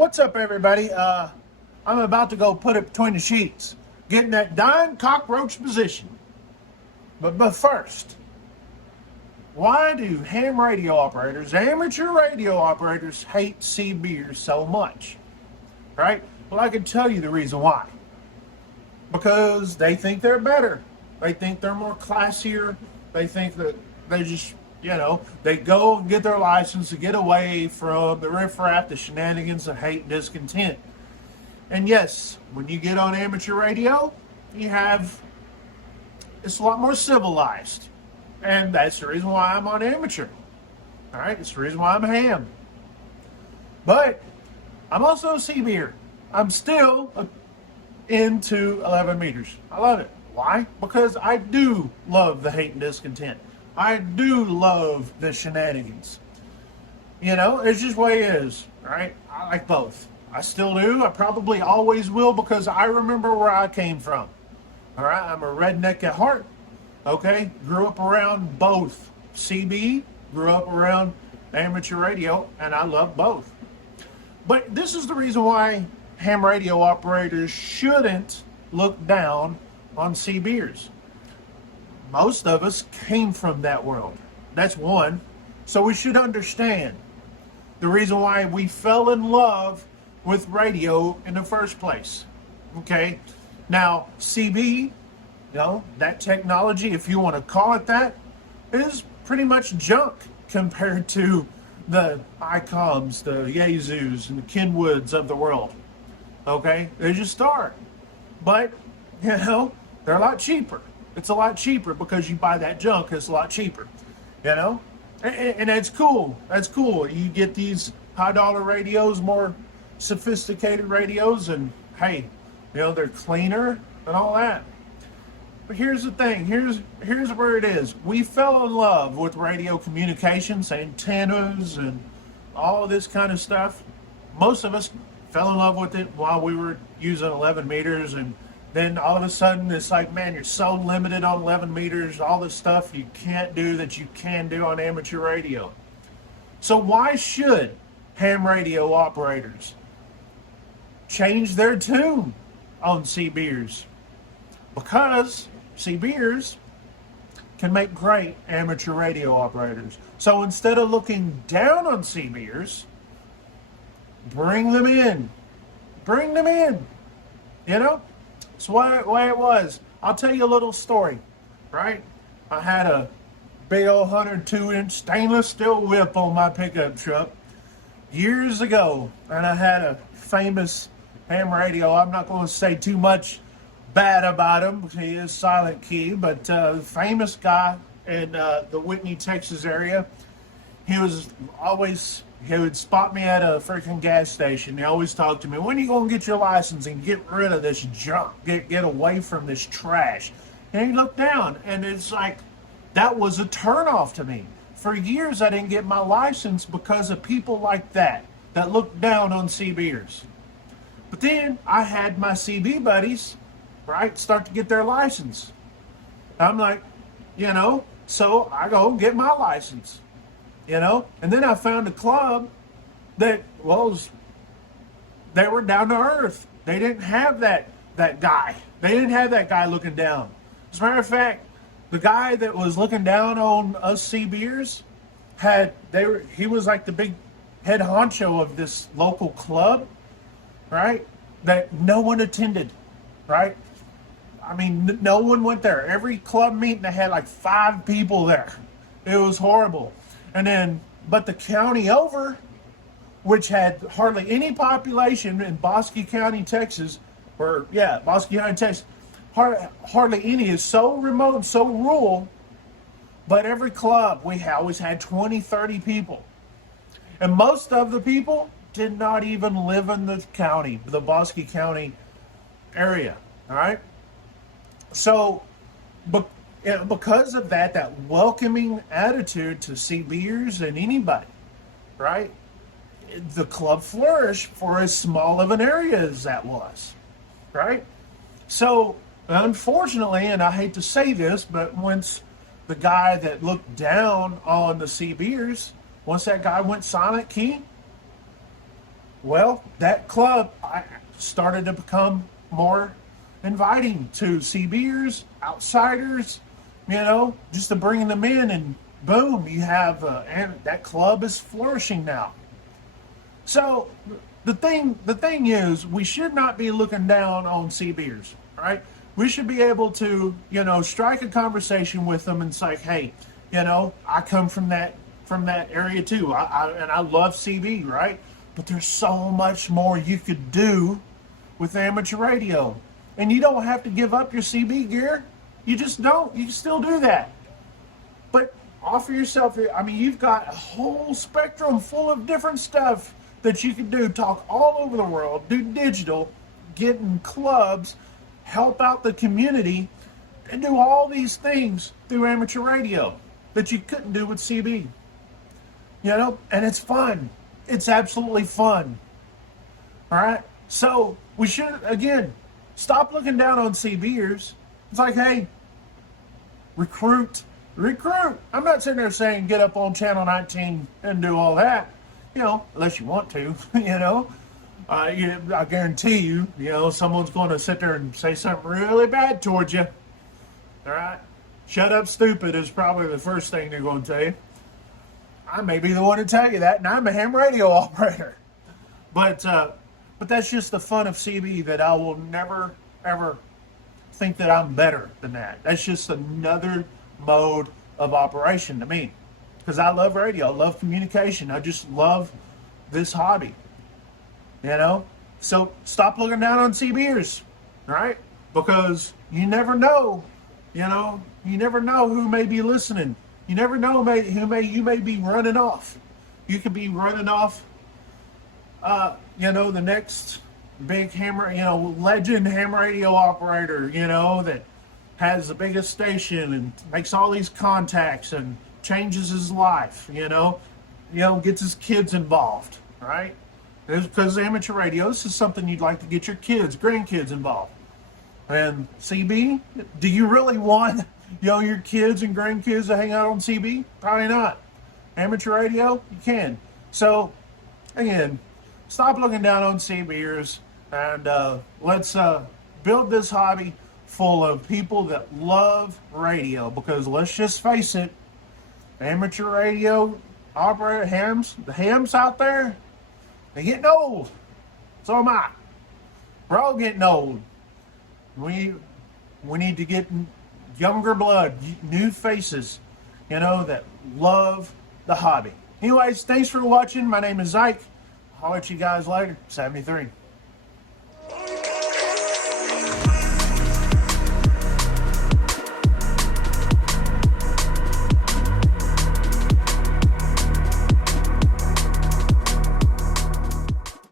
What's up, everybody? I'm about to go put it between the sheets, get in that dying cockroach position. But first, why do ham radio operators, amateur radio operators, hate CBers so much? Right? Well, I can tell you the reason why. Because they think they're better. They think they're more classier. They think that they just, they go and get their license to get away from the riffraff, the shenanigans, the hate, discontent. And yes, when you get on amateur radio, it's a lot more civilized. And that's the reason why I'm on amateur. All right, it's the reason why I'm ham. But I'm also a CBer. I'm still into 11 meters. I love it. Why? Because I do love the hate and discontent. I do love the shenanigans. It's just the way it is, right? I like both. I still do. I probably always will because I remember where I came from. All right? I'm a redneck at heart. Okay? Grew up around both. CB, grew up around amateur radio, and I love both. But this is the reason why ham radio operators shouldn't look down on CBers. Most of us came from that world. That's one. So we should understand the reason why we fell in love with radio in the first place. Okay? Now, CB, that technology, if you want to call it that, is pretty much junk compared to the ICOMs, the Yaesus, and the Kenwoods of the world. Okay? They just are. But, they're a lot cheaper. It's a lot cheaper because you buy that junk. It's a lot cheaper, and that's cool. That's cool. You get these high dollar radios, more sophisticated radios, and hey, they're cleaner and all that. But here's the thing. Here's where it is. We fell in love with radio communications, antennas, and all of this kind of stuff. Most of us fell in love with it while we were using 11 meters, and then all of a sudden it's like, man, you're so limited on 11 meters, all this stuff you can't do that you can do on amateur radio. So why should ham radio operators change their tune on CBers? Because CBers can make great amateur radio operators. So instead of looking down on CBers, bring them in. Bring them in. It's the way it was. I'll tell you a little story, right? I had a big old 102-inch stainless steel whip on my pickup truck years ago, and I had a famous ham radio. I'm not going to say too much bad about him. He is silent key, but famous guy in the Whitney, Texas area. He would spot me at a freaking gas station. He always talked to me, when are you going to get your license and get rid of this junk? Get away from this trash. And he looked down, and it's like, that was a turnoff to me. For years, I didn't get my license because of people like that looked down on CBers. But then I had my CB buddies, right, start to get their license. I'm like, so I go get my license. And then I found a club that they were down to earth. They didn't have that guy. They didn't have that guy looking down. As a matter of fact, the guy that was looking down on us CBers he was like the big head honcho of this local club, right? That no one attended, right? I mean, no one went there. Every club meeting, they had like 5 people there. It was horrible. But the county over, which had hardly any population in Bosque County, Texas, Bosque County, Texas, hardly any, is so remote and so rural, but every club, we always had 20, 30 people. And most of the people did not even live in the county, the Bosque County area, all right? So, because of that welcoming attitude to CBers and anybody, right? The club flourished for as small of an area as that was, right? So, unfortunately, and I hate to say this, but once the guy that looked down on the CBers, once that guy went silent key, Well, that club I started to become more inviting to CBers, outsiders, just to bring them in, and boom, you have, and that club is flourishing now. So the thing is, we should not be looking down on CBers, right? We should be able to, strike a conversation with them and say, hey, I come from that area too. And I love CB, right? But there's so much more you could do with amateur radio. And you don't have to give up your CB gear. You just don't. You can still do that. But offer yourself, you've got a whole spectrum full of different stuff that you can do. Talk all over the world, do digital, get in clubs, help out the community, and do all these things through amateur radio that you couldn't do with CB. And it's fun. It's absolutely fun. All right? So we should, again, stop looking down on CBers. It's like, hey, recruit. I'm not sitting there saying get up on Channel 19 and do all that, unless you want to, I guarantee you, someone's going to sit there and say something really bad towards you. All right? Shut up, stupid is probably the first thing they're going to tell you. I may be the one to tell you that, and I'm a ham radio operator. But that's just the fun of CB, that I will never, ever think that I'm better than that. That's just another mode of operation to me. Because I love radio, I love communication, I just love this hobby. So stop looking down on CBers, right? Because you never know, you never know who may be listening. You never know you may be running off. You could be running off, the next big legend ham radio operator, that has the biggest station and makes all these contacts and changes his life, gets his kids involved, right? Because amateur radio, this is something you'd like to get your kids, grandkids involved. And CB, do you really want, your kids and grandkids to hang out on CB? Probably not. Amateur radio, you can. So, again, stop looking down on CBers, and let's build this hobby full of people that love radio. Because let's just face it, amateur radio operator the hams out there, they're getting old. So am I. We're all getting old. We need to get younger blood, new faces, that love the hobby. Anyways, thanks for watching. My name is Ike. I'll let you guys later. 73.